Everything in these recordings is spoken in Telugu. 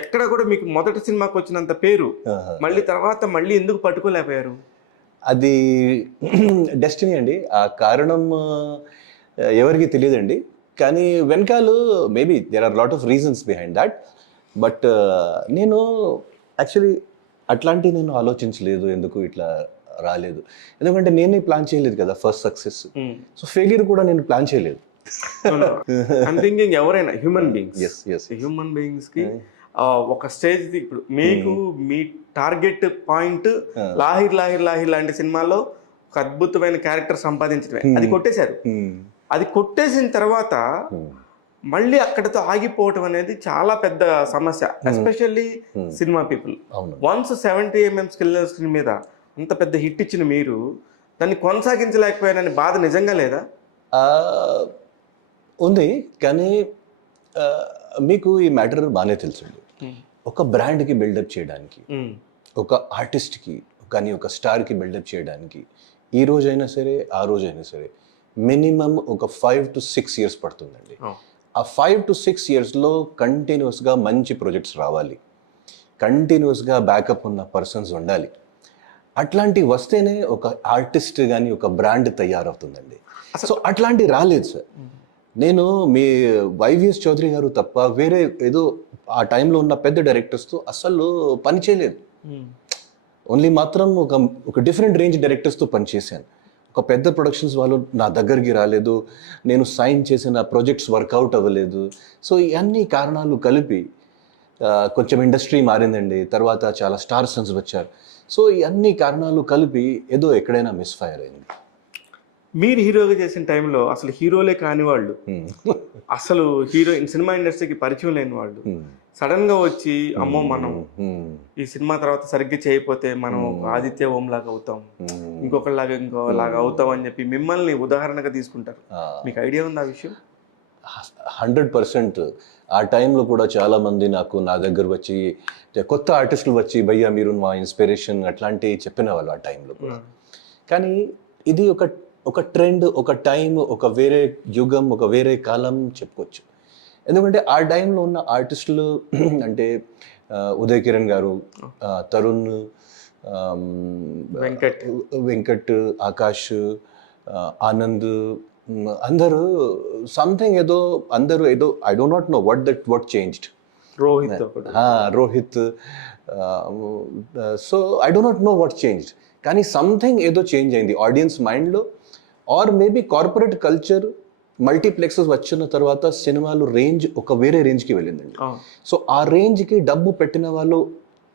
ఎక్కడ కూడా మీకు మొదటి సినిమాకి వచ్చినంత పేరు మళ్ళీ తర్వాత మళ్ళీ ఎందుకు పట్టుకోలేకపోయారు? అది డెస్టినీ అండి. ఆ కారణం ఎవరికి తెలియదండి. కానీ వెనకాల maybe there are lot of reasons behind that. But నేను యాక్చువల్లీ అట్లాంటివి నేను ఆలోచించలేదు, ఎందుకు ఇట్లా రాలేదు. ఎందుకంటే నేనే ప్లాన్ చేయలేదు కదా ఫస్ట్ సక్సెస్. సో ఫెయిల్యూర్ కూడా నేను ప్లాన్ చేయలేదు. ఐమ్ థింకింగ్ ఎవరైనా human beings, yes yes human beings కి ఒక స్టేజ్ ఇప్పుడు మీకు మీ టార్గెట్ పాయింట్ లాహిర్ లాహిర్ లాహిర్ లాంటి సినిమాలో ఒక అద్భుతమైన క్యారెక్టర్ సంపాదించడమే. అది కొట్టేశారు. అది కొట్టేసిన తర్వాత మళ్ళీ అక్కడితో ఆగిపోవటం అనేది చాలా పెద్ద సమస్య, especially cinema people. Once 70mm screen మీద అంత పెద్ద హిట్ ఇచ్చిన మీరు దాన్ని కొనసాగించలేకపోయానని బాధ నిజంగా లేదా? ఉంది, కానీ మీకు ఈ మ్యాటర్ బాగానే తెలుసండి. ఒక బ్రాండ్కి బిల్డప్ చేయడానికి, ఒక ఆర్టిస్ట్కి కానీ ఒక స్టార్కి బిల్డప్ చేయడానికి ఈ రోజైనా సరే ఆ రోజైనా సరే మినిమం ఒక 5 to 6 years పడుతుందండి. ఆ 5 to 6 yearsలో కంటిన్యూస్గా మంచి ప్రాజెక్ట్స్ రావాలి, కంటిన్యూస్గా బ్యాకప్ ఉన్న పర్సన్స్ ఉండాలి. అట్లాంటివి వస్తేనే ఒక ఆర్టిస్ట్ కానీ ఒక బ్రాండ్ తయారవుతుందండి. సో అట్లాంటివి రాలేదు సార్. నేను మీ వైవిఎస్ చౌదరి గారు తప్ప వేరే ఏదో ఆ టైంలో ఉన్న పెద్ద డైరెక్టర్స్తో అసలు పని చేయలేదు. ఓన్లీ మాత్రం ఒక డిఫరెంట్ రేంజ్ డైరెక్టర్స్తో పనిచేశాను. ఒక పెద్ద ప్రొడక్షన్స్ వాళ్ళు నా దగ్గరికి రాలేదు, నేను సైన్ చేసిన ప్రాజెక్ట్స్ వర్కౌట్ అవ్వలేదు. సో ఇవన్నీ కారణాలు కలిపి కొంచెం ఇండస్ట్రీ మారిందండి. తర్వాత చాలా స్టార్ సన్స్ వచ్చారు. సో ఇవన్నీ కారణాలు కలిపి ఏదో ఎక్కడైనా మిస్ఫైర్ అయింది. మీరు హీరోగా చేసిన టైంలో అసలు హీరోలే కాని వాళ్ళు, అసలు సినిమా ఇండస్ట్రీకి పరిచయం లేని వాళ్ళు సడన్ గా వచ్చి అమ్మో మనం ఈ సినిమా తర్వాత సరిగ్గా చేయకపోతే మనం ఆదిత్య ఓం లాగా అవుతాం, ఇంకోలాగా అవుతాం అని చెప్పి మిమ్మల్ని ఉదాహరణగా తీసుకుంటారు. మీకు ఐడియా ఉంది ఆ విషయం? 100%. ఆ టైంలో కూడా చాలా మంది నా దగ్గర వచ్చి కొత్త ఆర్టిస్టులు వచ్చి భయ్యా మీరు మా ఇన్స్పిరేషన్ అట్లాంటివి చెప్పిన వాళ్ళు ఆ టైంలో కూడా. కానీ ఇది ఒక ట్రెండ్, ఒక టైం, ఒక వేరే యుగం, ఒక వేరే కాలం చెప్పుకోవచ్చు. ఎందుకంటే ఆ టైంలో ఉన్న ఆర్టిస్టులు అంటే ఉదయ్ కిరణ్ గారు, తరుణ్, వెంకట్, ఆకాష్, ఆనంద్, అందరూ సంథింగ్ ఏదో I don't not know what changed. Rohit. So I don't not know what changed, కానీ సంథింగ్ ఏదో చేంజ్ అయింది ఆడియన్స్ మైండ్లో. Or maybe corporate culture, multiplexes వచ్చిన తర్వాత సినిమాలు రేంజ్ ఒక వేరే రేంజ్కి వెళ్ళిందండి. సో ఆ రేంజ్కి డబ్బు పెట్టిన వాళ్ళు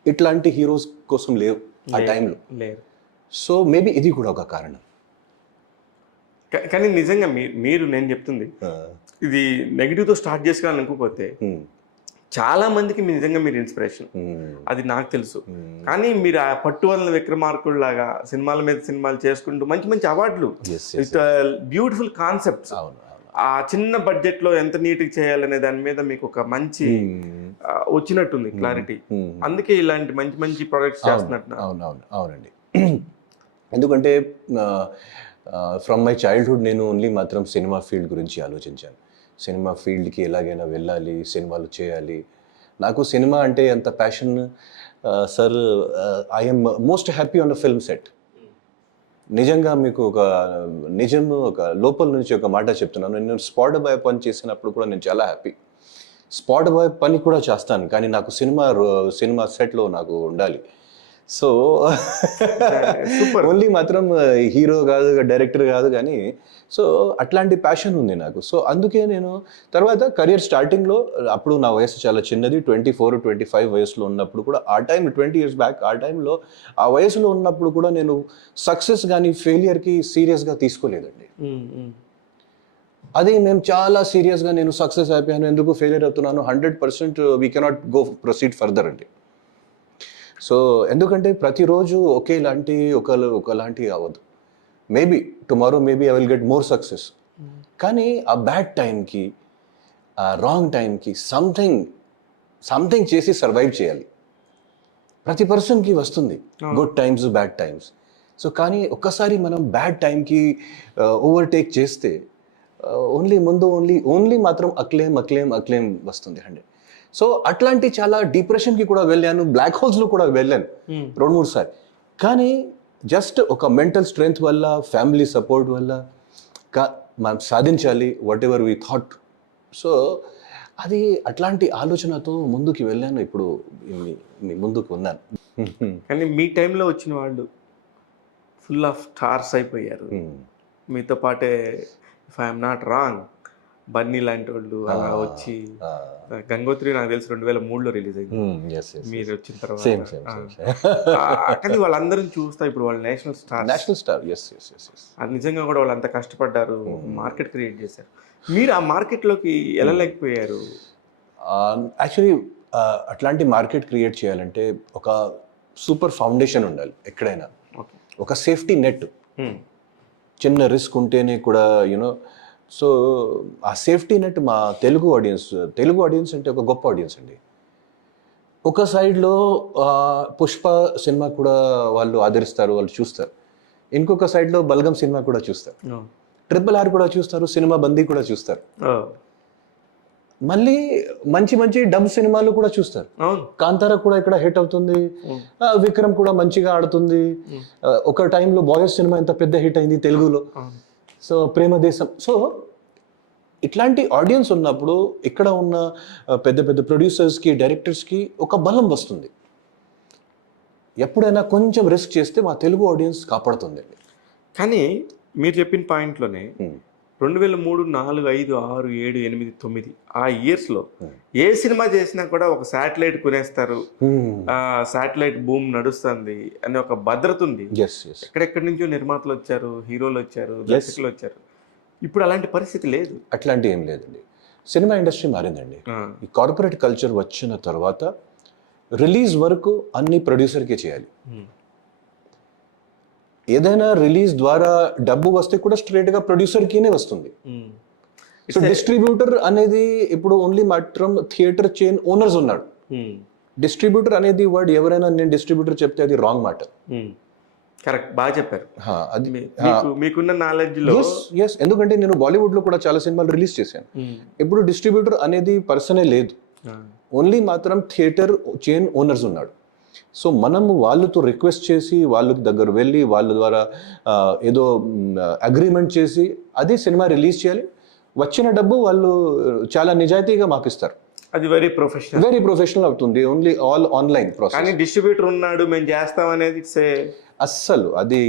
ఇట్లాంటి హీరోస్ కోసం లేవు ఆ టైంలో. సో మేబీ ఇది కూడా ఒక కారణం. కానీ నిజంగా మీరు నేను చెప్తుంది ఇది నెగిటివ్తో స్టార్ట్ చేసుకోవాలని అనుకోకపోతే చాలా మందికి నిజంగా మీరు ఇన్స్పిరేషన్, అది నాకు తెలుసు. కానీ మీరు ఆ పట్టువలన విక్రమార్కుడు లాగా సినిమాల మీద సినిమాలు చేసుకుంటూ మంచి మంచి అవార్డులు, బ్యూటిఫుల్ కాన్సెప్ట్స్, ఆ చిన్న బడ్జెట్ లో ఎంత నీట్గా చేయాలనే దాని మీద మీకు ఒక మంచి వచ్చినట్టుంది క్లారిటీ. అందుకే ఇలాంటి మంచి మంచి ప్రాజెక్ట్స్ చేస్తున్నట్టు. అవునండి. ఎందుకంటే ఫ్రమ్ మై చైల్డ్హుడ్ నేను ఓన్లీ మాత్రం సినిమా ఫీల్డ్ గురించి ఆలోచించాను. సినిమా ఫీల్డ్కి ఎలాగైనా వెళ్ళాలి, సినిమాలు చేయాలి. నాకు సినిమా అంటే ఎంత passion sir. I'm most happy on the film set. నిజంగా మీకు ఒక లోపల నుంచి ఒక మాట చెప్తున్నాను. నేను స్పాట్ బాయ్ పని చేసినప్పుడు కూడా నేను చాలా హ్యాపీ. స్పాట్ బాయ్ పని కూడా చేస్తాను, కానీ నాకు సినిమా సెట్లో నాకు ఉండాలి. సో ఓన్లీ మాత్రం హీరో కాదు, డైరెక్టర్ కాదు, కానీ సో అట్లాంటి ప్యాషన్ ఉంది నాకు. సో అందుకే నేను తర్వాత కెరియర్ స్టార్టింగ్లో, అప్పుడు నా వయసు చాలా చిన్నది, 24-25 వయసులో ఉన్నప్పుడు కూడా, ఆ టైం 20 years బ్యాక్, ఆ టైంలో ఆ వయసులో ఉన్నప్పుడు కూడా నేను సక్సెస్ కానీ ఫెయిలియర్కి సీరియస్గా తీసుకోలేదండి. అది మేము చాలా సీరియస్గా, నేను సక్సెస్ అయిపోయాను, ఎందుకు ఫెయిలియర్ అవుతున్నాను, 100% వీ కెనాట్ ప్రొసీడ్ ఫర్దర్ అండి. సో ఎందుకంటే ప్రతిరోజు ఒకలాంటి అవ్వదు. Maybe tomorrow maybe I will get more success, కానీ ఆ బ్యాడ్ టైంకి, ఆ రాంగ్ టైంకి సంథింగ్ చేసి సర్వైవ్ చేయాలి. ప్రతి పర్సన్కి వస్తుంది good times, bad times. So కానీ ఒక్కసారి మనం బ్యాడ్ టైంకి ఓవర్టేక్ చేస్తే ఓన్లీ మాత్రం అక్లేమ్ వస్తుంది 100. సో అట్లాంటి చాలా డిప్రెషన్కి కూడా వెళ్ళాను, బ్లాక్ హోల్స్లో కూడా వెళ్ళాను 2-3 సార్లు. కానీ జస్ట్ ఒక మెంటల్ స్ట్రెంగ్త్ వల్ల, ఫ్యామిలీ సపోర్ట్ వల్ల మనం సాధించాలి what ever we thought. So అది అట్లాంటి ఆలోచనతో ముందుకు వెళ్ళాను. ఇప్పుడు మీ ముందుకు ఉన్నాను. కానీ మీ టైంలో వచ్చిన వాళ్ళు ఫుల్ ఆఫ్ స్టార్స్ అయిపోయారు. మీతో పాటే if I'm not wrong Bunny లాంటి వాళ్ళు అలా వచ్చి, గంగోత్రి నాకు తెలిసి 2003లో రిలీజ్ అయింది మీరు వచ్చిన తర్వాత. కానీ వాళ్ళందరిని చూస్తా ఇప్పుడు వాళ్ళు నేషనల్ స్టార్. అది నిజంగా కూడా వాళ్ళు అంత కష్టపడ్డారు, మార్కెట్ క్రియేట్ చేశారు. మీరు ఆ మార్కెట్లోకి వెళ్ళలేకపోయారు. యాక్చువల్లీ అట్లాంటి మార్కెట్ క్రియేట్ చేయాలంటే ఒక సూపర్ ఫౌండేషన్ ఉండాలి ఎక్కడైనా, ఒక సేఫ్టీ నెట్. చిన్న రిస్క్ ఉంటేనే కూడా యూనో. సో ఆ సేఫ్టీ నెట్ మా తెలుగు ఆడియన్స్ అంటే ఒక గొప్ప ఆడియన్స్ అండి. ఒక సైడ్లో పుష్ప సినిమా కూడా వాళ్ళు ఆదరిస్తారు, వాళ్ళు చూస్తారు. ఇంకొక సైడ్లో బల్గం సినిమా కూడా చూస్తారు, RRR కూడా చూస్తారు, సినిమా బందీ కూడా చూస్తారు. మళ్ళీ మంచి మంచి డబ్ సినిమాలు కూడా చూస్తారు. కాంతార కూడా ఇక్కడ హిట్ అవుతుంది, విక్రమ్ కూడా మంచిగా ఆడుతుంది. ఒక టైంలో బాయ్స్ సినిమా ఎంత పెద్ద హిట్ అయింది తెలుగులో. సో ప్రేమ దేశం. సో ఇట్లాంటి ఆడియన్స్ ఉన్నప్పుడు ఇక్కడ ఉన్న పెద్ద పెద్ద ప్రొడ్యూసర్స్కి, డైరెక్టర్స్కి ఒక బలం వస్తుంది. ఎప్పుడైనా కొంచెం రిస్క్ చేస్తే మా తెలుగు ఆడియన్స్ కాపాడుతుంది. కానీ మీరు చెప్పిన పాయింట్లోనే 2003, 4, 5, 6, 7, 8, 9 ఆ ఇయర్స్లో ఏ సినిమా చేసినా కూడా ఒక శాటిలైట్ కొనేస్తారు, శాటిలైట్ బూమ్ నడుస్తుంది అనే ఒక భద్రత ఉంది. ఎక్కడెక్కడి నుంచో నిర్మాతలు వచ్చారు, హీరోలు వచ్చారు, దర్శకులు వచ్చారు. ఇప్పుడు అలాంటి పరిస్థితి లేదు. అట్లాంటి ఏం లేదండి. సినిమా ఇండస్ట్రీ మారిందండి. ఈ కార్పొరేట్ కల్చర్ వచ్చిన తర్వాత రిలీజ్ వరకు అన్ని ప్రొడ్యూసర్కే చేయాలి. ఏదైనా రిలీజ్ ద్వారా డబ్బు వస్తే కూడా స్ట్రైట్గా ప్రొడ్యూసర్కినే వస్తుంది. సో డిస్ట్రిబ్యూటర్ అనేది ఇప్పుడు ఓన్లీ మాత్రం థియేటర్ చైన్ ఓనర్స్ ఉన్నాడు. డిస్ట్రిబ్యూటర్ అనేది వర్డ్ ఎవరైనా నేను డిస్ట్రిబ్యూటర్ చెప్తే అది రాంగ్ మాట. కరెక్ట్, బాగా చెప్పారు. అది మీకున్న నాలెడ్జ్లో ఎందుకంటే నేను బాలీవుడ్లో కూడా చాలా సినిమాలు రిలీజ్ చేశాను. ఇప్పుడు డిస్ట్రిబ్యూటర్ అనేది పర్సనే లేదు, ఓన్లీ మాత్రం థియేటర్ చైన్ ఓనర్స్ ఉన్నాడు. సో మనం వాళ్ళతో రిక్వెస్ట్ చేసి వాళ్ళ దగ్గర వెళ్ళి వాళ్ళ ద్వారా ఏదో అగ్రిమెంట్ చేసి అదే సినిమా రిలీజ్ చేయాలి. వచ్చిన డబ్బు వాళ్ళు చాలా నిజాయితీగా మాకు ఇస్తారు. అది వెరీ ప్రొఫెషనల్ అవుతుంది. Only all online process. కానీ డిస్ట్రిబ్యూటర్ ఉన్నాడు మేము చేస్తాం అనేది అస్సలు అది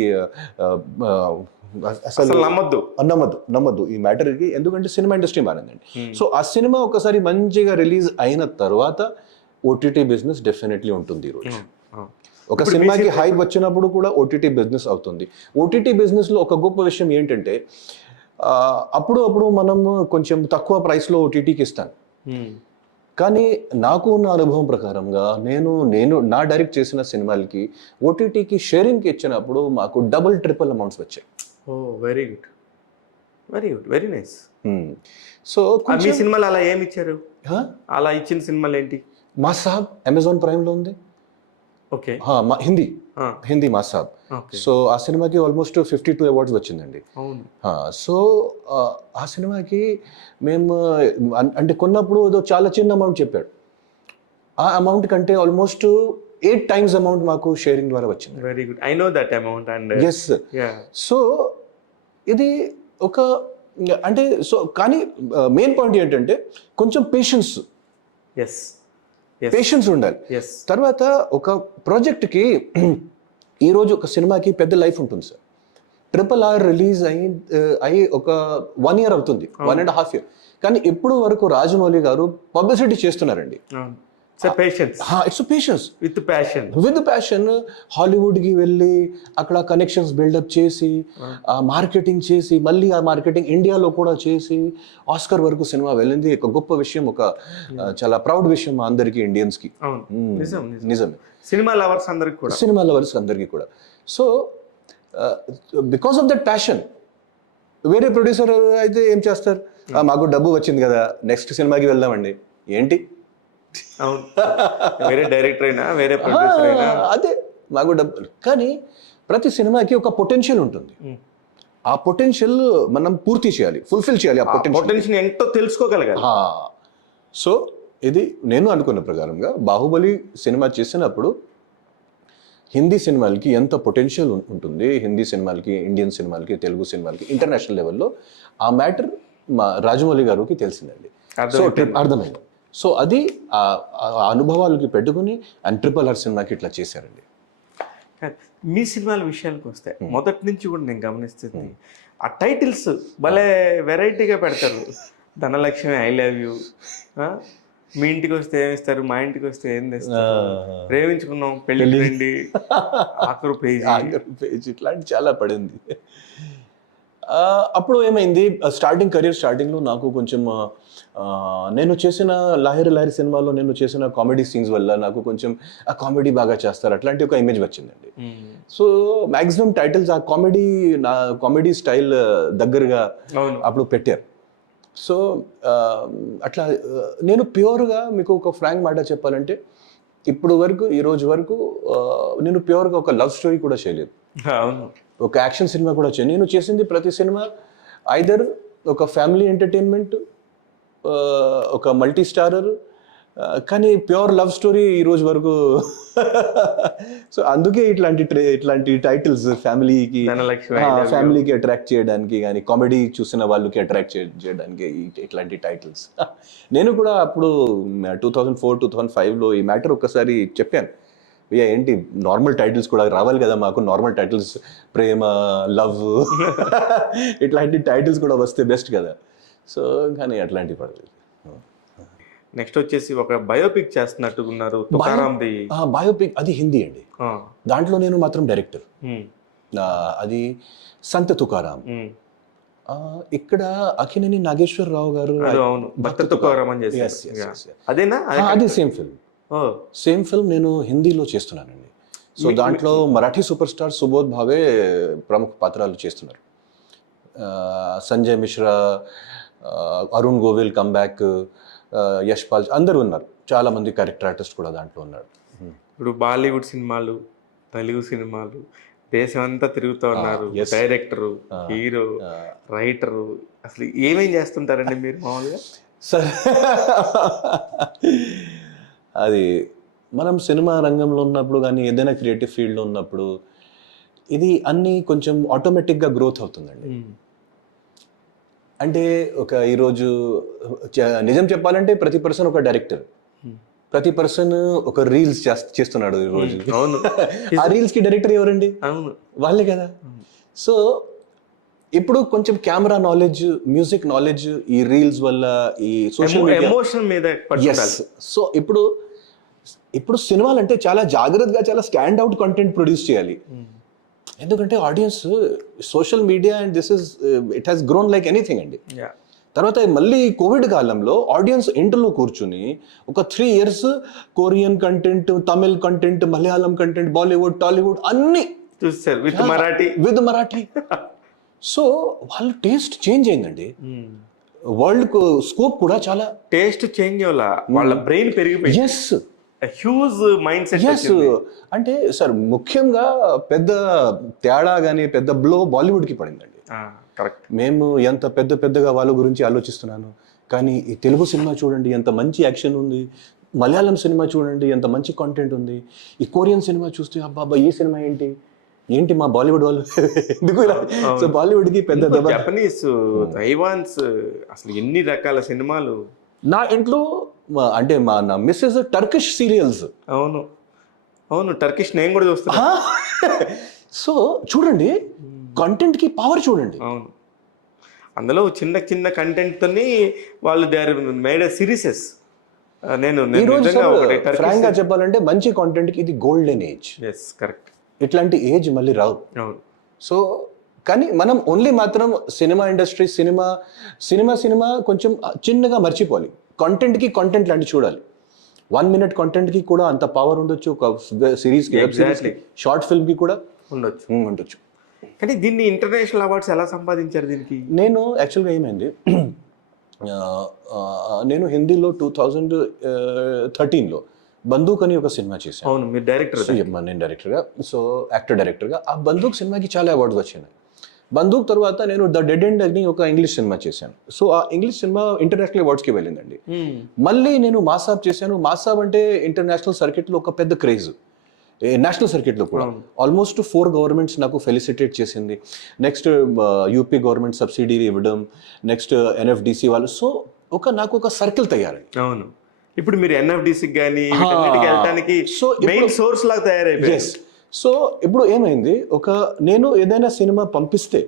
అసలు నమ్మద్దు ఈ మ్యాటర్కి. ఎందుకంటే సినిమా ఇండస్ట్రీ మారిందండి. సో ఆ సినిమా ఒకసారి మంచిగా రిలీజ్ అయిన తర్వాత ఓటీటీ బిజినెస్ డెఫినెట్లీ ఉంటుంది. ఈరోజు ఒక సినిమాకి హైప్ వచ్చినప్పుడు కూడా ఓటీటీ బిజినెస్ అవుతుంది. ఓటీటీ బిజినెస్లో ఒక గొప్ప విషయం ఏంటంటే అప్పుడు మనం కొంచెం తక్కువ ప్రైస్లో ఓటీటీకి ఇస్తాను. కానీ నాకు ఉన్న అనుభవం ప్రకారంగా నేను నా డైరెక్ట్ చేసిన సినిమాలకి ఓటీటీకి షేరింగ్కి ఇచ్చినప్పుడు మాకు డబుల్ ట్రిపుల్ అమౌంట్స్ వచ్చాయి. Very good, very nice. So మీ సినిమాలు అలా ఏమి ఇచ్చారు? అలా ఇచ్చిన సినిమాలు ఏంటి? మా సాబ్ అమెజాన్ ప్రైమ్లో ఉంది. ఓకే, హిందీ మా సాబ్. సో ఆ సినిమాకి ఆల్మోస్ట్ 52 అవార్డ్స్ వచ్చిందండి. సో ఆ సినిమాకి మేము అంటే కొన్నప్పుడు ఏదో చాలా చిన్న అమౌంట్ చెప్పాడు. ఆ అమౌంట్ కంటే ఆల్మోస్ట్ 8 times అమౌంట్ మాకు షేరింగ్ ద్వారా వచ్చింది. Very good, I know that amount. And yes, so ఇది ఒక అంటే సో కానీ మెయిన్ పాయింట్ ఏంటంటే కొంచెం పేషెన్స్ ఉండాలి. తర్వాత ఒక ప్రాజెక్ట్కి ఈరోజు ఒక సినిమాకి పెద్ద లైఫ్ ఉంటుంది సార్. RRR రిలీజ్ అయ్యి ఒక 1 year అవుతుంది, 1.5 years. కానీ ఇప్పుడు వరకు రాజమౌళి గారు పబ్లిసిటీ చేస్తున్నారండి. It's patience with passion. హాలీవుడ్కి వెళ్ళి అక్కడ కనెక్షన్స్ బిల్డప్ చేసి మార్కెటింగ్ చేసి మళ్ళీ ఆ మార్కెటింగ్ ఇండియాలో కూడా చేసి ఆస్కర్ వరకు సినిమా వెళ్ళింది. ఒక గొప్ప విషయం, ఒక చాలా ప్రౌడ్ విషయం మా అందరికీ ఇండియన్స్కి. నిజమే, సినిమా లవర్స్ అందరికీ కూడా. So because of that passion వేరే ప్రొడ్యూసర్ అయితే ఏం చేస్తారు, మాకు డబ్బు వచ్చింది కదా నెక్స్ట్ సినిమాకి వెళ్దామండి. ఏంటి వేరే డైరెక్టర్ అయినా వేరే ప్రొడ్యూసర్ అయినా అదే మాకు డబ్బు. కానీ ప్రతి సినిమాకి ఒక పొటెన్షియల్ ఉంటుంది. ఆ పొటెన్షియల్ మనం పూర్తి చేయాలి, ఫుల్ఫిల్ చేయాలి. ఆ పొటెన్షియల్ ఎంతో తెలుసుకోగలగాలి. సో ఇది నేను అనుకున్న ప్రకారంగా బాహుబలి సినిమా చేసినప్పుడు హిందీ సినిమాలకి ఎంత పొటెన్షియల్ ఉంటుంది, హిందీ సినిమాలకి, ఇండియన్ సినిమాలకి, తెలుగు సినిమాలకి ఇంటర్నేషనల్ లెవెల్లో ఆ మ్యాటర్ మా రాజమౌళి గారికి తెలిసిందండి. సో అర్థమైంది. సో అది ఆ అనుభవాలకి పెట్టుకుని అండ్ RRR సినిమాకి ఇట్లా చేశారండి. మీ సినిమాల విషయానికి వస్తే మొదటి నుంచి కూడా నేను గమనిస్తుంది ఆ టైటిల్స్ భలే వెరైటీగా పెడతారు. ధనలక్ష్మి, ఐ లవ్ యూ, మీ ఇంటికి వస్తే ఏమిస్తారు, మా ఇంటికి వస్తే ఏం తెస్తారు, ప్రేమించుకున్నాం, పెళ్లి రండి, ఆఖరు పేజీ, ఇట్లాంటి చాలా పడింది. అప్పుడు ఏమైంది, కెరీర్ స్టార్టింగ్లో నాకు కొంచెం నేను చేసిన లాహిరి సినిమాలో నేను చేసిన కామెడీ సీన్స్ వల్ల నాకు కొంచెం ఆ కామెడీ బాగా చేస్తారు అట్లాంటి ఒక ఇమేజ్ వచ్చిందండి. సో మ్యాక్సిమం టైటిల్స్ ఆ కామెడీ స్టైల్ దగ్గరగా అప్పుడు పెట్టారు. సో అట్లా నేను ప్యూర్గా మీకు ఒక ఫ్రాంక్ మాట చెప్పాలంటే ఇప్పుడు వరకు ఈ రోజు వరకు నేను ప్యూర్గా ఒక లవ్ స్టోరీ కూడా చేయలేదు, ఒక యాక్షన్ సినిమా కూడా చేయలేదు. నేను చేసింది ప్రతి సినిమా ఐదర్ ఒక ఫ్యామిలీ ఎంటర్టైన్మెంట్, ఒక మల్టీ స్టారర్, కానీ ప్యూర్ లవ్ స్టోరీ ఈ రోజు వరకు. సో అందుకే ఇట్లాంటి టైటిల్స్ ఫ్యామిలీకి అట్రాక్ట్ చేయడానికి కానీ కామెడీ చూసిన వాళ్ళకి అట్రాక్ట్ చేయడానికి ఇట్లాంటి టైటిల్స్. నేను కూడా అప్పుడు 2004-2005లో ఈ మ్యాటర్ ఒక్కసారి చెప్పాను, ఏంటి నార్మల్ టైటిల్స్ కూడా రావాలి కదా మాకు, నార్మల్ టైటిల్స్ ప్రేమ, లవ్ ఇట్లాంటి టైటిల్స్ కూడా వస్తే బెస్ట్ కదా. సో కానీ అట్లాంటి పడలేదు. నెక్స్ట్ వచ్చేసి ఒక బయోపిక్ చేస్తున్నట్టున్నారు, తుకారాంది బయోపిక్. అది హిందీ అండి, దాంట్లో నేను మాత్రం డైరెక్టర్. అది సంత తుకారాం. ఇక్కడ అక్కినేని నాగేశ్వరరావు గారు భక్త తుకారాం అని అదేనా? అది సేమ్ ఫిల్మ్ నేను హిందీలో చేస్తున్నానండి. సో దాంట్లో మరాఠీ సూపర్ స్టార్ సుబోధ్ భావే ప్రముఖ పాత్రలు చేస్తున్నారు. సంజయ్ మిశ్రా, అరుణ్ గోవిల్ కమ్బ్యాక్, యష్ పాల్ అందరూ ఉన్నారు, చాలా మంది క్యారెక్టర్ ఆర్టిస్ట్ కూడా దాంట్లో ఉన్నారు. ఇప్పుడు బాలీవుడ్ సినిమాలు, తెలుగు సినిమాలు దేశం అంతా తిరుగుతూ ఉన్నారు. డైరెక్టరు, హీరో, రైటరు, అసలు ఏమేం చేస్తుంటారండి మీరు మామూలుగా? సార్ అది మనం సినిమా రంగంలో ఉన్నప్పుడు కానీ ఏదైనా క్రియేటివ్ ఫీల్డ్లో ఉన్నప్పుడు ఇది అన్నీ కొంచెం ఆటోమేటిక్గా గ్రోత్ అవుతుందండి. అంటే ఈరోజు నిజం చెప్పాలంటే ప్రతి పర్సన్ ఒక డైరెక్టర్, ప్రతి పర్సన్ ఒక రీల్స్ చేస్తున్నాడు ఈరోజు. ఆ రీల్స్కి డైరెక్టర్ ఎవరండి? వాళ్ళే కదా. సో ఇప్పుడు కొంచెం కెమెరా నాలెడ్జ్, మ్యూజిక్ నాలెడ్జ్ ఈ రీల్స్ వల్ల, ఈ సోషల్ ఎమోషన్ మీద. సో ఇప్పుడు సినిమాలు అంటే చాలా జాగ్రత్తగా, చాలా స్టాండ్ అవుట్ కంటెంట్ ప్రొడ్యూస్ చేయాలి. ఎందుకంటే audience social media and it has grown like anything అండి. తర్వాత మళ్ళీ కోవిడ్ కాలంలో ఆడియన్స్ ఇంట్లో కూర్చుని ఒక 3 years Korean content, Tamil content, Malayalam content, Bollywood, Tollywood అన్ని చూస్తారు విత్ మరాఠీ. సో వాళ్ళ టేస్ట్ చేంజ్ అయిందండి. వరల్డ్ స్కోప్ కూడా చాలా టేస్ట్ చేంజ్ వాళ్ళ బ్రెయిన్ పెరిగిపోయింది. Yes, huge mind set. అంటే సార్ ముఖ్యంగా పెద్ద తేడా కానీ పెద్ద బ్లో బాలీవుడ్కి పడిందండి. కరెక్ట్. మేము ఎంత పెద్దగా వాళ్ళ గురించి ఆలోచిస్తున్నాను, కానీ ఈ తెలుగు సినిమా చూడండి ఎంత మంచి యాక్షన్ ఉంది, మలయాళం సినిమా చూడండి ఎంత మంచి కాంటెంట్ ఉంది, ఈ కొరియన్ సినిమా చూస్తే అబ్బా ఈ సినిమా ఏంటి మా బాలీవుడ్ వాళ్ళు ఎందుకు ఇలా? సో బాలీవుడ్కి పెద్ద జపనీస్, తైవాన్స్, అసలు ఎన్ని రకాల సినిమాలు. నా ఇంట్లో అంటే నా మిస్సెస్ టర్కిష్ సీరియల్స్. అవును టర్కిష్ నేను కూడా చూస్తున్నా. సో చూడండి, కంటెంట్ కి పవర్ చూడండి. అవును, అందులో చిన్న కంటెంట్ తోని వాళ్ళు దే ఆర్ మేడ్ సిరీసెస్. నేను ఫ్రాంక్ గా చెప్పాలంటే మంచి కాంటెంట్ కి ఇది గోల్డెన్ ఏజ్. కరెక్ట్. ఇట్లాంటి ఏజ్ మళ్ళీ రావు. సో కానీ మనం ఓన్లీ మాత్రం సినిమా ఇండస్ట్రీ, సినిమా కొంచెం చిన్నగా మర్చిపోవాలి. కంటెంట్కి కంటెంట్ లాంటి చూడాలి. 1 minute కంటెంట్కి కూడా అంత పవర్ ఉండొచ్చు, ఒక సిరీస్కి, వెబ్ సిరీస్కి, షార్ట్ ఫిల్మ్కి కూడా ఉండొచ్చు. కానీ దీన్ని ఇంటర్నేషనల్ అవార్డ్స్ ఎలా సంపాదించారు దీనికి? నేను యాక్చువల్గా ఏమైంది, నేను హిందీలో 2013లో బందూక్ అని ఒక సినిమా చేశాను. అవును, మీరు డైరెక్టర్. నేను డైరెక్టర్గా, సో యాక్టర్ డైరెక్టర్గా ఆ బందూక్ సినిమాకి చాలా అవార్డ్స్ వచ్చినాయి. బందూక్ తర్వాత నేను ద డెడ్ ఎండ్ అని ఒక ఇంగ్లీష్ సినిమా చేశాను. సో ఆ ఇంగ్లీష్ సినిమా ఇంటర్నేషనల్ అవార్డ్స్కి వెళ్ళిందండి. మళ్ళీ నేను మాసాబ్ చేశాను. మాసాబ్ అంటే ఇంటర్నేషనల్ సర్కిట్లో ఒక పెద్ద క్రేజ్, నేషనల్ సర్కిట్లో కూడా ఆల్మోస్ట్ 4 గవర్నమెంట్స్ నాకు ఫెలిసిటేట్ చేసింది. నెక్స్ట్ యూపీ గవర్నమెంట్ సబ్సిడీ ఇవ్వడం, నెక్స్ట్ ఎన్ఎఫ్డిసి వాళ్ళు. సో నాకు ఒక సర్కిల్ తయారైంది. అవును, ఇప్పుడు మీరు ఎన్ఎఫ్డిసికి కానీ వెళ్ళడానికి సో మెయిన్ సోర్స్ లాగా తయారైపోయింది. సో ఇప్పుడు ఏమైంది, నేను ఏదైనా సినిమా పంపిస్తే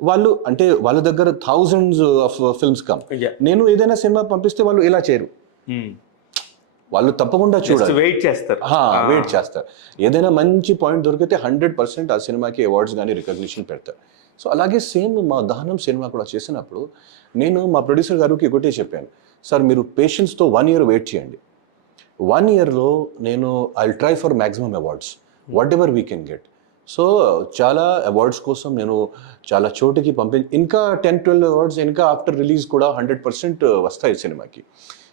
వాళ్ళు అంటే వాళ్ళ దగ్గర థౌజండ్స్ ఆఫ్ ఫిల్మ్స్ కమ్, నేను ఏదైనా సినిమా పంపిస్తే వాళ్ళు ఇలా చేయరు, వాళ్ళు తప్పకుండా చూడాలి, వెయిట్ చేస్తారు. ఏదైనా మంచి పాయింట్ దొరికితే 100% ఆ సినిమాకి అవార్డ్స్ కానీ రికగ్నిషన్ పెడతారు. సో అలాగే సేమ్ మా దహనం సినిమా కూడా చేసినప్పుడు నేను మా ప్రొడ్యూసర్ గారికి ఒకటే చెప్పాను, సార్ మీరు పేషెన్స్తో 1 year వెయిట్ చేయండి. 1 yearలో నేను I try for maximum awards what ever we can get. So చాలా అవార్డ్స్ కోసం నేను చాలా చోటుకి ఇంకా 10-12 అవార్డ్స్ ఇంకా ఆఫ్టర్ రిలీజ్ కూడా 100% వస్తాయి సినిమాకి.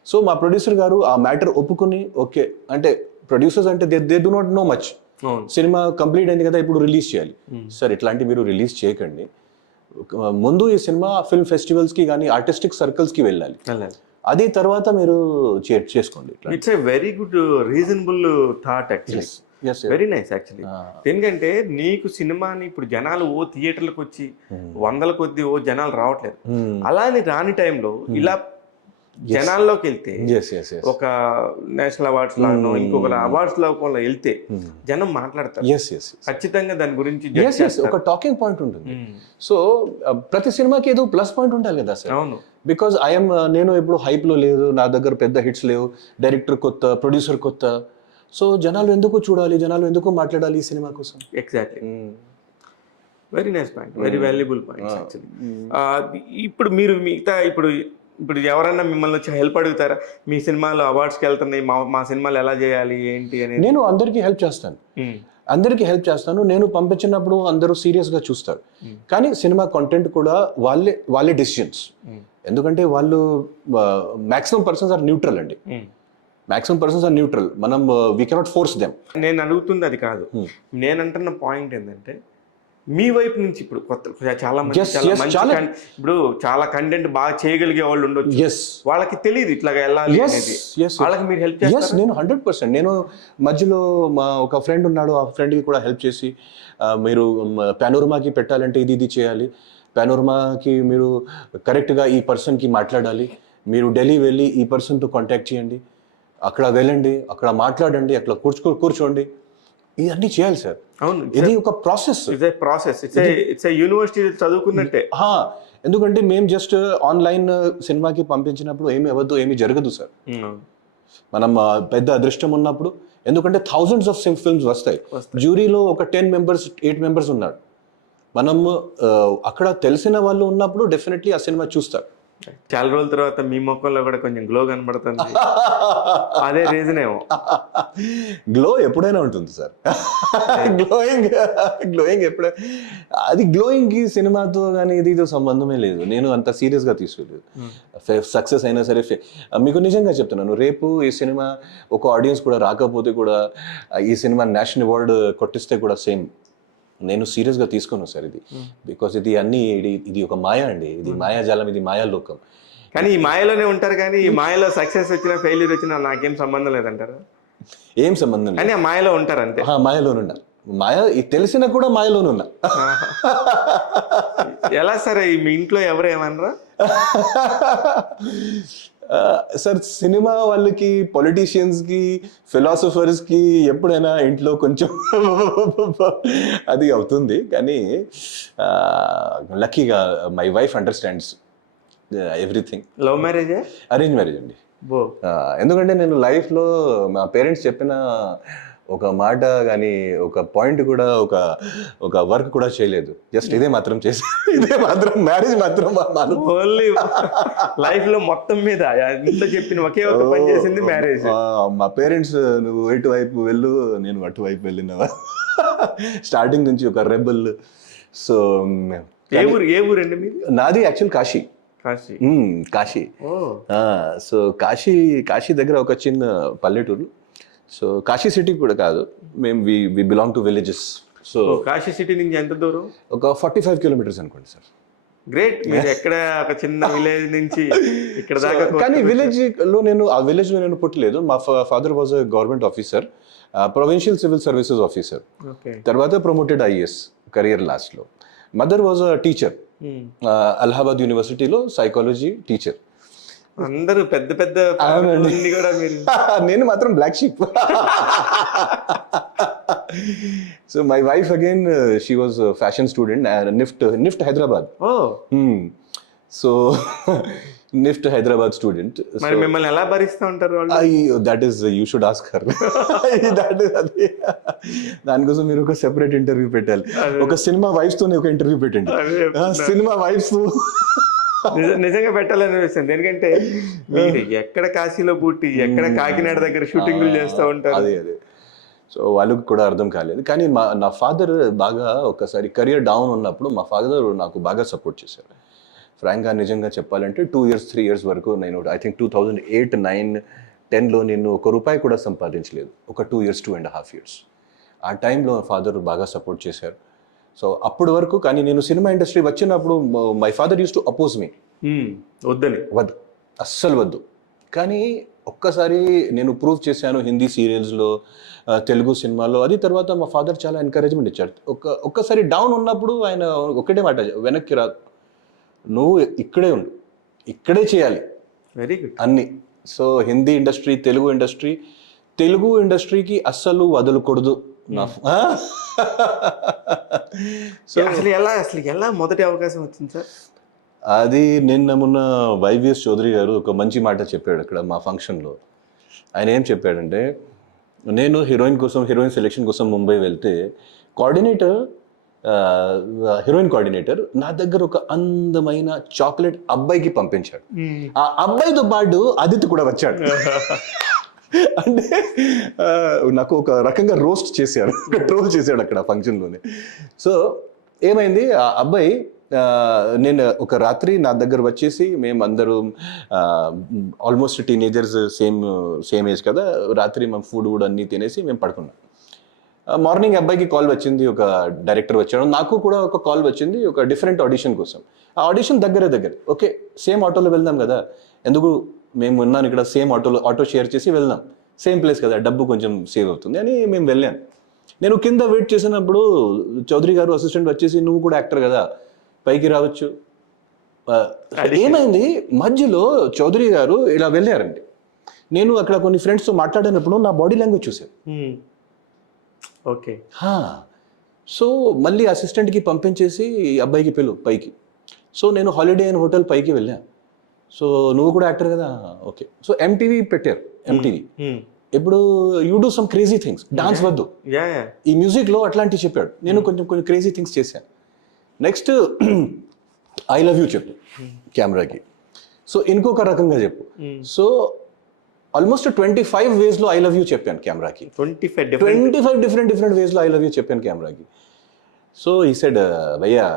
సో మా ప్రొడ్యూసర్ గారు ఆ మ్యాటర్ ఒప్పుకొని, ఓకే అంటే ప్రొడ్యూసర్స్ అంటే they do not know much, cinema complete అయింది కదా ఇప్పుడు రిలీజ్ చేయాలి. సార్ ఇట్లాంటి మీరు రిలీజ్ చేయకండి, ముందు ఈ సినిమా ఫిల్మ్ ఫెస్టివల్స్కి కానీ ఆర్టిస్టిక్ సర్కిల్స్కి వెళ్ళాలి, అది తర్వాత మీరు చేసుకోండి. It's a very good reasonable thought actually, very nice actually. ఎందుకంటే నీకు సినిమాని ఇప్పుడు జనాలు థియేటర్లకు వచ్చి 100 కొద్ది జనాలు రావట్లేదు, అలానే రాని టైంలో ఇలా జనాల్లోకి వెళ్తే ఒక నేషనల్ అవార్డ్స్ లాగానో ఇంకొక అవార్డ్స్ లోకంలో వెళ్తే జనం మాట్లాడతారు, ఖచ్చితంగా దాని గురించి ఒక టాకింగ్ పాయింట్ ఉంటుంది. సో ప్రతి సినిమాకి ఏదో ప్లస్ పాయింట్ ఉండాలి కదా సార్. అవును, బికాజ్ నేను ఇప్పుడు హైప్ లో లేదు, నా దగ్గర పెద్ద హిట్స్ లేవు, డైరెక్టర్ కొత్త, ప్రొడ్యూసర్ కొత్త. సో జనాలు ఎందుకు చూడాలి, జనాలు ఎందుకు మాట్లాడాలి ఈ సినిమా కోసం? Exactly, very nice point, very valuable point actually. ఇప్పుడు మీరు మిగతా ఇప్పుడు ఎవరన్నా మిమ్మల్ని వచ్చి హెల్ప్ అడుగుతారా, మీ సినిమాలు అవార్డ్స్కి వెళ్తున్నాయి, మా సినిమాలు ఎలా చేయాలి ఏంటి అని? నేను అందరికీ హెల్ప్ చేస్తాను. నేను పంపించినప్పుడు అందరూ సీరియస్గా చూస్తారు, కానీ సినిమా కంటెంట్ కూడా వాళ్ళే డెసిషన్స్. ఎందుకంటే వాళ్ళు మ్యాక్సిమం పర్సన్స్ ఆర్ న్యూట్రల్ అండి, మనం వీ కెనాట్ ఫోర్స్ దెమ్. నేను అడుగుతుంది అది కాదు, నేను అంటున్న పాయింట్ ఏంటంటే మీ వైపు నుంచి ఇప్పుడు చాలా మంది ఇప్పుడు చాలా కంటెంట్ బాగా చేయగలిగే వాళ్ళు ఉండొచ్చు, వాళ్ళకి తెలియదు ఇట్లా వెళ్ళాలి అనేది, వాళ్ళకి మీరు హెల్ప్ చేస్తారు? నేను 100%. నేను మధ్యలో మా ఒక ఫ్రెండ్ ఉన్నాడు, ఆ ఫ్రెండ్కి కూడా హెల్ప్ చేసి, మీరు పానోరమాకి పెట్టాలంటే ఇది చేయాలి, పానోరమాకి మీరు కరెక్ట్గా ఈ పర్సన్కి మాట్లాడాలి, మీరు ఢిల్లీ వెళ్ళి ఈ పర్సన్తో కాంటాక్ట్ చేయండి, అక్కడ వెళ్ళండి, అక్కడ మాట్లాడండి, అక్కడ కూర్చోండి, ఇవన్నీ చేయాలి సార్. అవును, ఇది ఒక ప్రాసెస్, ఇట్స్ యూనివర్సిటీ చదువుకున్నట్టే. ఎందుకంటే మేము జస్ట్ ఆన్లైన్ సినిమాకి పంపించినప్పుడు ఏమి జరగదు సార్. మనం పెద్ద అదృష్టం ఉన్నప్పుడు, ఎందుకంటే థౌజండ్స్ ఆఫ్ ఫిల్మ్స్ వస్తాయి, జ్యూరీలో ఒక 10 members 8 members ఉన్నాడు, మనం అక్కడ తెలిసిన వాళ్ళు ఉన్నప్పుడు డెఫినెట్లీ ఆ సినిమా చూస్తారు. చాలా రోజుల తర్వాత మీ మొక్కల్లో కూడా కొంచెం గ్లో కనబడుతుంది, అదే రీజన్ ఏమో. గ్లో ఎప్పుడైనా ఉంటుంది సార్, గ్లోయింగ్ ఎప్పుడైనా, అది గ్లోయింగ్కి సినిమాతో కానీ ఇదితో సంబంధమే లేదు, నేను అంత సీరియస్గా తీసుకోలేదు. సక్సెస్ అయినా సరే, మీకు నిజంగా చెప్తున్నాను, రేపు ఈ సినిమా ఒక ఆడియన్స్ కూడా రాకపోతే కూడా, ఈ సినిమా నేషనల్ అవార్డు కొట్టిస్తే కూడా సేమ్, నేను సీరియస్గా తీసుకోను సార్ ఇది. బికాస్ ఇది ఒక మాయ అండి, ఇది మాయాజాలం, ఇది మాయాలోకం. కానీ ఈ మాయలోనే ఉంటారు, కానీ ఈ మాయలో సక్సెస్ వచ్చినా ఫెయిల్యూర్ వచ్చినా నాకేం సంబంధం లేదంటారా? ఏం సంబంధం లేదు, కానీ ఆ మాయలో ఉంటారు అంతే. మాయలోనున్నా, తెలిసినా కూడా మాయలోనున్నా. ఎలా సరే, మీ ఇంట్లో ఎవరు ఏమనరా? సార్ సినిమా వాళ్ళకి, పొలిటీషియన్స్కి, ఫిలాసఫర్స్కి ఎప్పుడైనా ఇంట్లో కొంచెం అది అవుతుంది, కానీ లక్కీగా my wife understands everything. Love marriage, arrange marriage అండి. ఎందుకంటే నేను లైఫ్లో మా పేరెంట్స్ చెప్పిన ఒక మాట కానీ ఒక పాయింట్ కూడా ఒక వర్క్ కూడా చేయలేదు, జస్ట్ ఇదే మాత్రం మ్యారేజ్ మాత్రం ఓన్లీ లైఫ్ లో మొత్తం మీద చెప్పిన ఒకే ఒక పని చేసింది మ్యారేజ్. మా పేరెంట్స్ నువ్వు ఎటువైపు వెళ్ళు, నేను అటువైపు వెళ్ళినవా, స్టార్టింగ్ నుంచి ఒక రెబల్. సో ఏ ఊరండి మీరు? నాది యాక్చువల్ కాశీ. సో కాశీ దగ్గర ఒక చిన్న పల్లెటూరు. సో కాశీ సిటీ కూడా కాదు, మేము we belong to villages. So Kashi city నుంచి ఎంత దూరం? ఒక 45 కిలోమీటర్స్ అనుకోండి సార్. గ్రేట్. మీరు ఎక్కడ ఒక చిన్న విలేజ్ నుంచి ఇక్కడ దాకా కానీ ఆ విలేజ్ లో నేను పుట్టలేదు. మా father was a government officer, provincial civil services officer. Okay. తర్వాత ప్రమోటెడ్ IAS కెరియర్ లాస్ట్ లో. Mother was a teacher, Allahabad యూనివర్సిటీలో సైకాలజీ టీచర్. అందరూ పెద్ద పెద్ద కూడా మీరు. నేను మాత్రం black sheep. So my wife again she was fashion student NIFT Hyderabad. So NIFT Hyderabad student. మరి మిమ్మల్ని ఎలా భరిస్తూ ఉంటారు వాళ్ళు? That is you should ask her. దానికోసం మీరు ఒక సెపరేట్ ఇంటర్వ్యూ పెట్టాలి. ఒక సినిమా వైఫ్స్ తోనే ఒక ఇంటర్వ్యూ పెట్టండి. సినిమా వైఫ్స్ నిజంగా పెట్టాలనిపిస్తుంది. ఎందుకంటే మీరు ఎక్కడ కాశీలో పుట్టి ఎక్కడ కాకినాడ దగ్గర షూటింగ్లు చేస్తూ ఉంటారు. అదే సో వాళ్ళకి కూడా అర్థం కాలేదు. కానీ నా ఫాదర్ బాగా ఒకసారి కెరియర్ డౌన్ ఉన్నప్పుడు మా ఫాదర్ నాకు బాగా సపోర్ట్ చేశారు. ఫ్రాంక్గా నిజంగా చెప్పాలంటే 2 years 3 years వరకు నేను ఐ థింక్ 2008, 9, 10లో నేను ₹1 కూడా సంపాదించలేదు. ఒక 2 years 2.5 years ఆ టైంలో ఫాదర్ బాగా సపోర్ట్ చేశారు. సో అప్పటి వరకు. కానీ నేను సినిమా ఇండస్ట్రీ వచ్చినప్పుడు my father use to oppose me. వద్దు, అస్సలు వద్దు. కానీ ఒక్కసారి నేను ప్రూవ్ చేశాను హిందీ సీరియల్స్లో, తెలుగు సినిమాలో. అది తర్వాత మా ఫాదర్ చాలా ఎంకరేజ్మెంట్ ఇచ్చారు. ఒక్కసారి డౌన్ ఉన్నప్పుడు ఆయన ఒకటే మాట, వెనక్కి రా, నువ్వు ఇక్కడే ఉండు, ఇక్కడే చేయాలి. Very good. అన్ని. సో హిందీ ఇండస్ట్రీ, తెలుగు ఇండస్ట్రీకి అస్సలు వదలకూడదు. అసలు ఎలా మొదటి అవకాశం వచ్చింది సార్? అది మొన్న YVS చౌదరి గారు ఒక మంచి మాట చెప్పాడు అక్కడ మా ఫంక్షన్లో. ఆయన ఏం చెప్పాడంటే, నేను హీరోయిన్ సెలెక్షన్ కోసం ముంబై వెళ్తే హీరోయిన్ కోఆర్డినేటర్ నా దగ్గర ఒక అందమైన చాక్లెట్ అబ్బాయికి పంపించాడు. ఆ అబ్బాయితో పాటు ఆదిత్య కూడా వచ్చాడు. అంటే నాకు ఒక రకంగా రోస్ట్ చేశాడు, ట్రోల్ చేశాడు అక్కడ ఫంక్షన్లోనే. సో ఏమైంది, ఆ అబ్బాయి నేను ఒక రాత్రి నా దగ్గర వచ్చేసి, మేము అందరూ ఆల్మోస్ట్ టీనేజర్స్, సేమ్ ఏజ్ కదా, రాత్రి మేము ఫుడ్ కూడా అన్నీ తినేసి మేము పడుకున్నాం. మార్నింగ్ అబ్బాయికి కాల్ వచ్చింది, ఒక డైరెక్టర్ వచ్చాడు. నాకు కూడా ఒక కాల్ వచ్చింది ఒక డిఫరెంట్ ఆడిషన్ కోసం. ఆ ఆడిషన్ దగ్గర ఓకే సేమ్ ఆటోలో వెళ్దాం కదా, ఎందుకు మేము ఉన్నాను ఇక్కడ, సేమ్ ఆటో షేర్ చేసి వెళ్దాం, సేమ్ ప్లేస్ కదా, డబ్బు కొంచెం సేవ్ అవుతుంది అని మేము వెళ్ళాను. నేను కింద వెయిట్ చేసినప్పుడు చౌదరి గారు అసిస్టెంట్ వచ్చేసి, నువ్వు కూడా యాక్టర్ కదా, పైకి రావచ్చు. ఏమైంది, మధ్యలో చౌదరి గారు ఇలా వెళ్ళారండి. నేను అక్కడ కొన్ని ఫ్రెండ్స్తో మాట్లాడినప్పుడు నా బాడీ లాంగ్వేజ్ చూశాను. ఓకే. సో మళ్ళీ అసిస్టెంట్కి పంపించేసి అబ్బాయికి పిలు పైకి. సో నేను హాలిడే ఇన్ హోటల్ పైకి వెళ్ళాను. సో నువ్వు కూడా యాక్టర్ కదా, ఓకే. సో MTV పెట్టారు. MTV ఇప్పుడు you do some crazy things, dance వద్దు, ఈ మ్యూజిక్లో అట్లాంటివి చెప్పాడు. నేను కొన్ని క్రేజీ థింగ్స్ చేశాను. నెక్స్ట్ ఐ లవ్ యూ చెప్పు కెమెరాకి. సో ఇంకొక రకంగా చెప్పు. సో ఆల్మోస్ట్ 25 వేస్లో ఐ లవ్ యూ చెప్పాను కెమెరాకి. 25 డిఫరెంట్ వేస్లో ఐ లవ్ యూ చెప్పాను కెమెరాకి. సో ఈ సెడ్, భయ్యా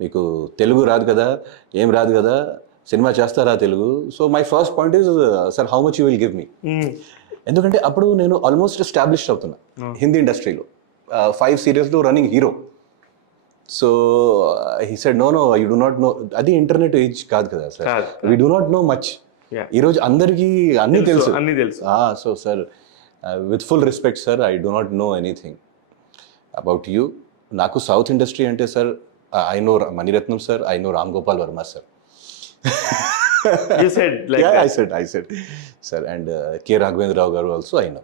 మీకు తెలుగు రాదు కదా, ఏం రాదు కదా, సినిమా చేస్తారా Telugu? So my first point is, sir how much you will give me. ఎందుకంటే అప్పుడు నేను ఆల్మోస్ట్ ఎస్టాబ్లిష్డ్ అవుతున్నా హిందీ ఇండస్ట్రీలో, 5 సీరియల్స్లో running hero. So he said, no you do not know. అది ఇంటర్నెట్ ఏజ్ కాదు కదా sir, we do not know much. ఈరోజు అందరికీ అన్నీ తెలుసు. So sir, with full respect sir, I do not know anything about you. నాకు సౌత్ ఇండస్ట్రీ అంటే sir, I know Maniratnam sir, I know Ram Gopal Varma sir. You said like that. I said, sir, and K. Raghavendra Rao garu also I know.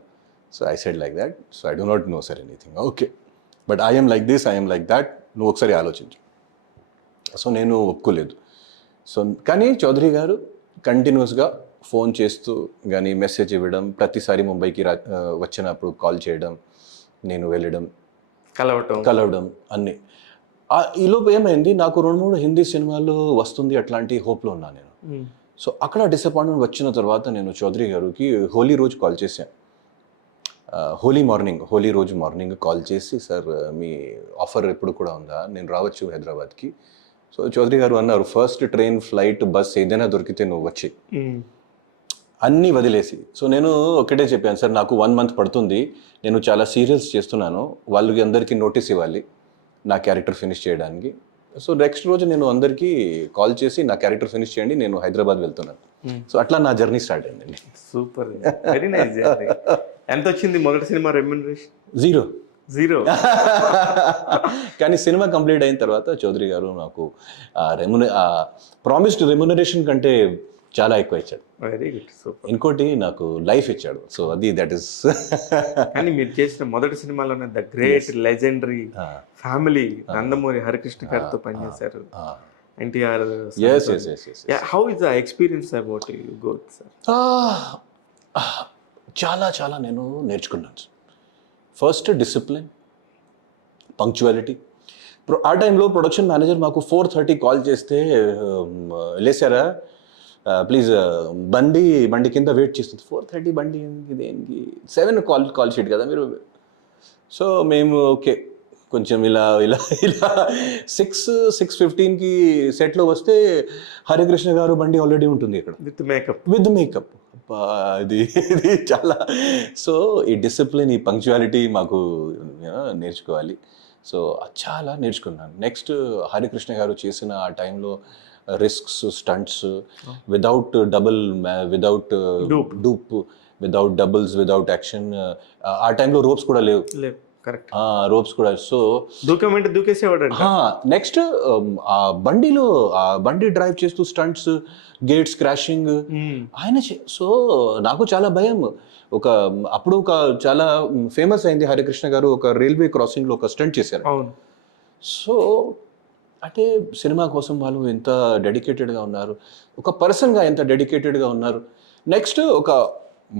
So I said like that. So I do not know, sir, anything. Okay, but I am like this, I am like that. నువ్వు ఒకసారి ఆలోచించు. సో నేను ఒప్పుకోలేదు. సో కానీ చౌదరి గారు కంటిన్యూస్గా ఫోన్ చేస్తూ కానీ మెసేజ్ ఇవ్వడం, ప్రతిసారి ముంబైకి వచ్చినప్పుడు కాల్ చేయడం, నేను వెళ్ళడం, కలవడం అన్నీ. ఈలోపు ఏమైంది, నాకు 2-3 హిందీ సినిమాలు వస్తుంది అట్లాంటి హోప్లో ఉన్నాను నేను. సో అక్కడ డిసప్పాయింట్మెంట్ వచ్చిన తర్వాత నేను చౌదరి గారికి హోలీ రోజు కాల్ చేశాను. హోలీ రోజు మార్నింగ్ కాల్ చేసి, సార్ మీ ఆఫర్ ఎప్పుడు కూడా ఉందా, నేను రావచ్చు హైదరాబాద్కి. సో చౌదరి గారు అన్నారు, ఫస్ట్ ట్రైన్, ఫ్లైట్, బస్ ఏదైనా దొరికితే నువ్వు వచ్చి. అన్నీ వదిలేసి. సో నేను ఒకటే చెప్పాను, సార్ నాకు 1 మంత్ పడుతుంది, నేను చాలా సీరియల్స్ చేస్తున్నాను, వాళ్ళకి అందరికీ నోటీస్ ఇవ్వాలి నా క్యారెక్టర్ ఫినిష్ చేయడానికి. సో నెక్స్ట్ రోజు నేను అందరికీ కాల్ చేసి నా క్యారెక్టర్ ఫినిష్ చేయండి, నేను హైదరాబాద్ వెళ్తున్నాను. సో అట్లా నా జర్నీ స్టార్ట్ అయిందండి. Super, very nice. ఎంత వచ్చింది మొదటి సినిమా రెమ్యూనరేషన్? 0. జీరో. కానీ సినిమా కంప్లీట్ అయిన తర్వాత చౌదరి గారు నాకు ప్రామిస్డ్ రెమ్యునరేషన్ కంటే చాలా ఎక్కువ ఇచ్చాడు. Very good, super. ఇంకోటి నాకు లైఫ్ ఇచ్చాడు. సో అది దట్ ఈస్. కానీ మీరు చేసిన మొదటి సినిమాలోనే the great legendary family Nandamuri Harikrishna గారితో పనిచేశారు. NTR. How is the experience about you both, sir? చాలా చాలా నేను నేర్చుకున్నాను. First discipline, punctuality. ఆ టైంలో ప్రొడక్షన్ మేనేజర్ మాకు 4:30 కాల్ చేస్తే, లేసారా ప్లీజ్, బండి కింద వెయిట్ చేస్తుంది. 4:30 బండి దేనికి, 7 కాల్ షీట్ కదా మీరు. సో మేము ఓకే కొంచెం ఇలా 6:15కి సెట్లో వస్తే హరికృష్ణ గారు బండి ఆల్రెడీ ఉంటుంది ఇక్కడ విత్ మేకప్. ఇది చాలా. సో ఈ డిసిప్లిన్, ఈ పంక్చువాలిటీ మాకు నేర్చుకోవాలి. సో చాలా నేర్చుకున్నాను. నెక్స్ట్ హరికృష్ణ గారు చేసిన ఆ టైంలో risks, stunts, without dupe, without doubles, without action. ఆ టైంలో రోప్స్ కూడా లేవు. రోప్స్ కూడా. సో దూకేసేవాడు. నెక్స్ట్ ఆ బండి డ్రైవ్ చేస్తూ స్టంట్స్, గేట్స్ క్రాషింగ్ ఆయన. సో నాకు చాలా భయం. అప్పుడు చాలా ఫేమస్ అయింది హరికృష్ణ గారు ఒక రైల్వే క్రాసింగ్ లో ఒక స్టంట్ చేశారు. సో అంటే సినిమా కోసం వాళ్ళు ఎంత డెడికేటెడ్గా ఉన్నారు, ఒక పర్సన్గా ఎంత డెడికేటెడ్గా ఉన్నారు. నెక్స్ట్ ఒక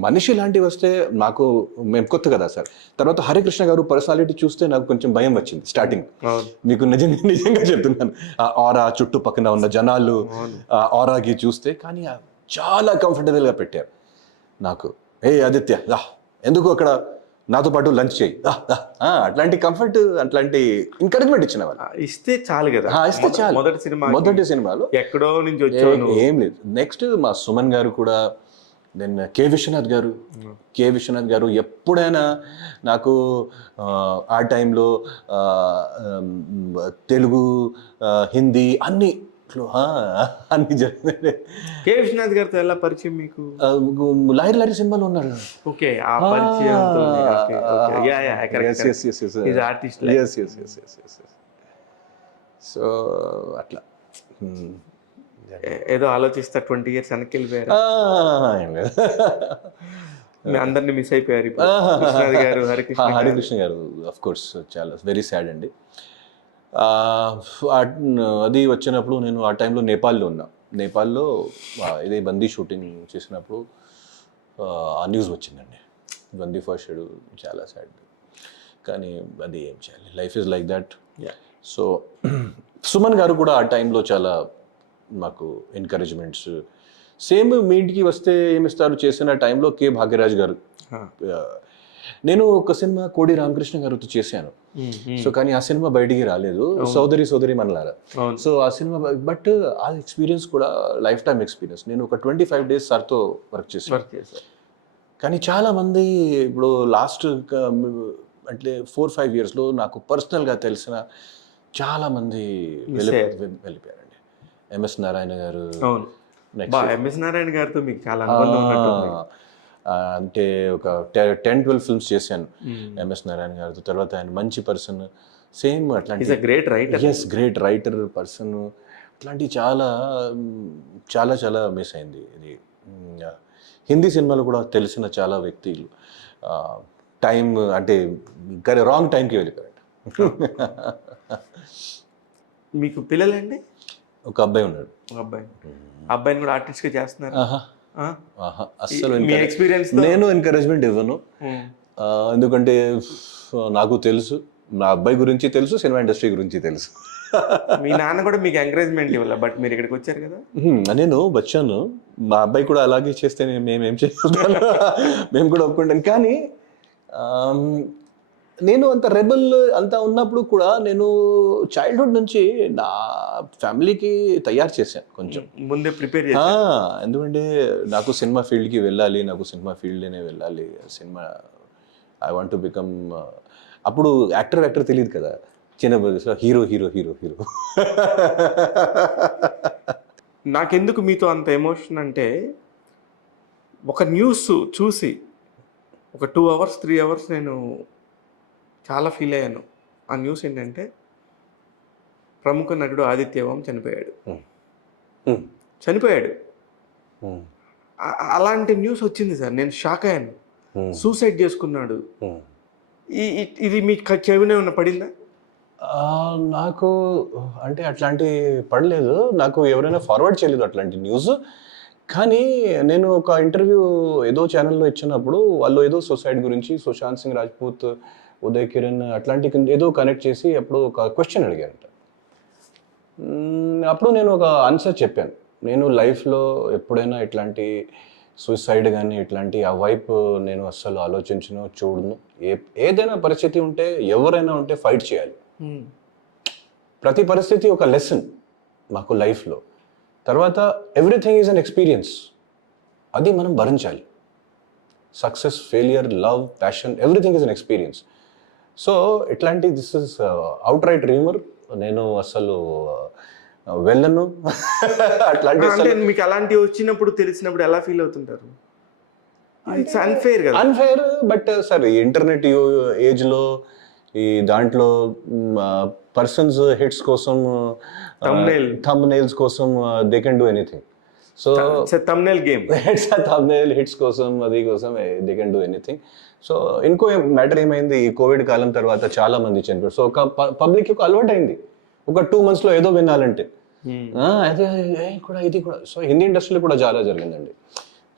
మనిషి లాంటివి వస్తే నాకు, మేము కొత్త కదా సార్. తర్వాత హరికృష్ణ గారు పర్సనాలిటీ చూస్తే నాకు కొంచెం భయం వచ్చింది స్టార్టింగ్. మీకు నిజంగా చెప్తున్నాను. ఆ ఆరా, చుట్టుపక్కన ఉన్న జనాలు, ఆ ఆరాకి చూస్తే. కానీ చాలా కంఫర్టబుల్గా పెట్టారు నాకు. ఆదిత్య ఎందుకు అక్కడ నాతో పాటు లంచ్ చేయి, అట్లాంటి కంఫర్ట్, అట్లాంటి ఎంకరేజ్మెంట్ ఇచ్చిన వాళ్ళు. ఇస్తే చాలు కదా. ఇస్తే చాలు. మొదటి సినిమాలో ఎక్కడో నుంచి వచ్చాను, ఏం లేదు. నెక్స్ట్ మా సుమన్ గారు కూడా, దెన్ కె విశ్వనాథ్ గారు ఎప్పుడైనా నాకు ఆ టైంలో తెలుగు, హిందీ అన్ని జరిగింది. కె విశ్వనాథ్ గారితో ఎలా పరిచయం మీకు? లారీ సినిమాలో ఉన్నారు. ఓకే, ఆ పరిచయం. సో అట్లా ఏదో ఆలోచిస్తా 20 years వెనక్కి వెళ్ళిపోయారు. అందరినీ మిస్ అయిపోయారు గారు. హరికృష్ణ గారు ఆఫ్ కోర్స్ చాలా వెరీ సాడ్ అండి. అది వచ్చినప్పుడు నేను ఆ టైంలో నేపాల్లో ఉన్నా. నేపాల్లో ఇదే బందీ షూటింగ్ చేసినప్పుడు ఆ న్యూస్ వచ్చిందండి, బందీ ఫస్ట్ షెడ్యూల్. చాలా సాడ్. కానీ అది ఏం చేయాలి, life is like that. So Suman గారు కూడా ఆ టైంలో చాలా మాకు ఎంకరేజ్మెంట్స్. సేమ్ మీ ఇంటికి వస్తే ఏమిస్తారు చేసిన టైంలో కె భాగ్యరాజ్ గారు. నేను ఒక సినిమా కోడి రామకృష్ణ గారితో చేశాను. సో కానీ ఆ సినిమా బయటికి రాలేదు, సోదరి మనలారా. సో ఆ సినిమా, బట్ ఆ ఎక్స్పీరియన్స్ కూడా లైఫ్ టైం ఎక్స్పీరియన్స్. నేను ఒక 25 days సార్తో వర్క్ చేశాను. కానీ చాలా మంది ఇప్పుడు లాస్ట్ అంటే 4-5 yearsలో నాకు పర్సనల్గా తెలిసిన చాలా మంది వెళ్ళిపోయారండి. ఎంఎస్ నారాయణ గారు. ఎంఎస్ నారాయణ గారితో మీకు చాలా అనుబంధం ఉన్నట్టుంది. అంటే ఒక 10-12 films చేశాను ఎంఎస్ నారాయణ గారితో. తర్వాత ఆయన మంచి పర్సన్. సేమ్ అట్లాంటి గ్రేట్ రైటర్ పర్సన్. అట్లాంటి చాలా చాలా చాలా మిస్ అయింది. ఇది హిందీ సినిమాలో కూడా తెలిసిన చాలా వ్యక్తులు టైం అంటే రాంగ్ టైంకి వెళ్ళిపోయారు. మీకు పిల్లలండి? ఒక అబ్బాయి ఉన్నాడు. అబ్బాయిని కూడా ఆర్టిస్ట్గా చేస్తున్నారు? అస్సలు నేను ఎంకరేజ్మెంట్ ఇవ్వను. ఎందుకంటే నాకు తెలుసు, నా అబ్బాయి గురించి తెలుసు, సినిమా ఇండస్ట్రీ గురించి తెలుసు. మీ నాన్న కూడా మీకు ఎంకరేజ్మెంట్ ఇవ్వాలి, బట్ మీరు ఇక్కడికి వచ్చారు కదా. నేను వచ్చాను, మా అబ్బాయి కూడా అలాగే చేస్తే మేమేం చేస్తాను, మేము కూడా ఒప్పుకుంటాం. కానీ నేను అంత రెబల్ అంత ఉన్నప్పుడు కూడా నేను చైల్డ్హుడ్ నుంచి నా ఫ్యామిలీకి తయారు చేశాను కొంచెం. ముందే ప్రిపేర్ ఎందుకంటే నాకు సినిమా ఫీల్డ్కి వెళ్ళాలి, నాకు సినిమా ఫీల్డ్లోనే వెళ్ళాలి, cinema I want to become. అప్పుడు యాక్టర్ తెలియదు కదా, చిన్న వయసులో హీరో హీరో హీరో హీరో. నాకెందుకు మీతో అంత ఎమోషన్ అంటే, ఒక న్యూస్ చూసి ఒక 2 hours 3 hours నేను చాలా ఫీల్ అయ్యాను. ఆ న్యూస్ ఏంటంటే, ప్రముఖ నటుడు ఆదిత్యవం చనిపోయాడు. అలాంటి న్యూస్ వచ్చింది సార్, నేను షాక్ అయ్యాను. సూసైడ్ చేసుకున్నాడు. ఇది మీకు చెవిన ఏమన్నా పడిందా? నాకు అంటే అట్లాంటి పడలేదు, నాకు ఎవరైనా ఫార్వర్డ్ చేయలేదు అట్లాంటి న్యూస్. కానీ నేను ఒక ఇంటర్వ్యూ ఏదో ఛానల్లో ఇచ్చినప్పుడు వాళ్ళు ఏదో సూసైడ్ గురించి సుశాంత్ సింగ్ రాజ్పూత్, ఉదయ్ కిరణ్ అట్లాంటి ఏదో కనెక్ట్ చేసి అప్పుడు ఒక క్వశ్చన్ అడిగారంట. అప్పుడు నేను ఒక ఆన్సర్ చెప్పాను. నేను లైఫ్లో ఎప్పుడైనా ఇట్లాంటి సూసైడ్ కానీ ఇట్లాంటి ఆ వైపు నేను అస్సలు ఆలోచించను, చూడను. ఏదైనా పరిస్థితి ఉంటే, ఎవరైనా ఉంటే ఫైట్ చేయాలి. ప్రతి పరిస్థితి ఒక లెసన్ మాకు లైఫ్లో. తర్వాత ఎవ్రీథింగ్ ఈజ్ అన్ ఎక్స్పీరియన్స్, అది మనం భరించాలి. Success, failure, love, passion, everything is an experience. So ఇట్లాంటి this is out right rumour. నేను అసలు వెళ్ళను అట్లాంటి. మీకు అలాంటివి వచ్చినప్పుడు తెలిసినప్పుడు ఎలా ఫీల్ అవుతుంటారు? ఇట్స్ అన్ఫేర్ కదా. అన్ఫేర్, బట్ సార్ ఇంటర్నెట్ ఏజ్లో ఈ దాంట్లో పర్సన్స్ హిట్స్ కోసం, థంబ్నెయిల్స్ కోసం they can do anything. So thumbnail game, thumbnail hits కోసం, అది కోసం they can do anything. So ఇంకో మ్యాటర్ ఏమైంది, ఈ కోవిడ్ కాలం తర్వాత చాలా మంది చనిపోయారు. సో ఒక పబ్లిక్ ఒక అలవాటు అయింది, ఒక 2 months ఏదో వినాలంటే అదే కూడా ఇది కూడా. సో హిందీ ఇండస్ట్రీలో కూడా చాలా జరిగిందండి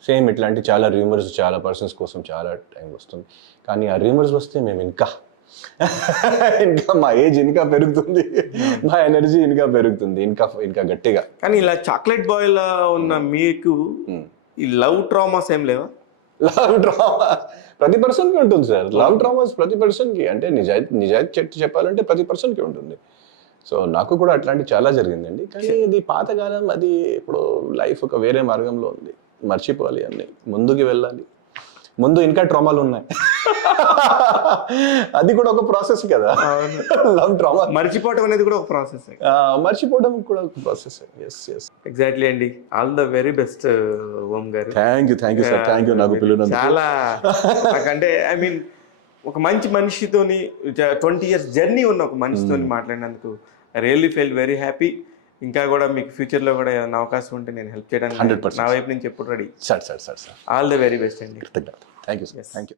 సేమ్ ఇట్లాంటి చాలా రూమర్స్, చాలా పర్సన్స్ కోసం చాలా టైం వస్తుంది. కానీ ఆ రూమర్స్ వస్తే మేము ఇంకా మా ఏజ్ ఇంకా పెరుగుతుంది, మా ఎనర్జీ ఇంకా పెరుగుతుంది, ఇంకా గట్టిగా. కానీ ఇలా చాక్లెట్ బాయ్ లా ఉన్న మీకు ఈ లవ్ ట్రామాస్ ఏం లేవా? లవ్ డ్రామా ప్రతి పర్సన్కి ఉంటుంది సార్. లవ్ డ్రామాస్ ప్రతి పర్సన్కి, అంటే నిజాయితీ చెప్పాలంటే ప్రతి పర్సన్కి ఉంటుంది. సో నాకు కూడా అట్లాంటి చాలా జరిగిందండి. కానీ ఇది పాతకాలం, అది ఇప్పుడు లైఫ్ ఒక వేరే మార్గంలో ఉంది. మర్చిపోవాలి, అన్నీ ముందుకు వెళ్ళాలి. ముందు ఇంకా ట్రామాలు ఉన్నాయి, అది కూడా ఒక ప్రాసెస్ కదా. లవ్ ట్రామా మర్చిపోవడం అనేది కూడా ఒక ప్రాసెస్, మర్చిపోవడం కూడా ఒక ప్రాసెస్. ఎగ్జాక్ట్లీ అండి. ఆల్ ద వెరీ బెస్ట్ ఓం గారు. Thank you sir, thank you. నాకు పిల్లలు చాలా నాకంటే ఐ మీన్ ఒక మంచి మనిషితోని 20 years జర్నీ ఉన్న ఒక మనిషితోని మాట్లాడినందుకు I really feel very happy. ఇంకా కూడా మీకు ఫ్యూచర్లో కూడా ఏదైనా అవకాశం ఉంటే నేను హెల్ప్ చేయడానికి 100% నా వైపు నుంచి ఎప్పుడు ready. Sir all the very best అండి. Thank you sir, thank you.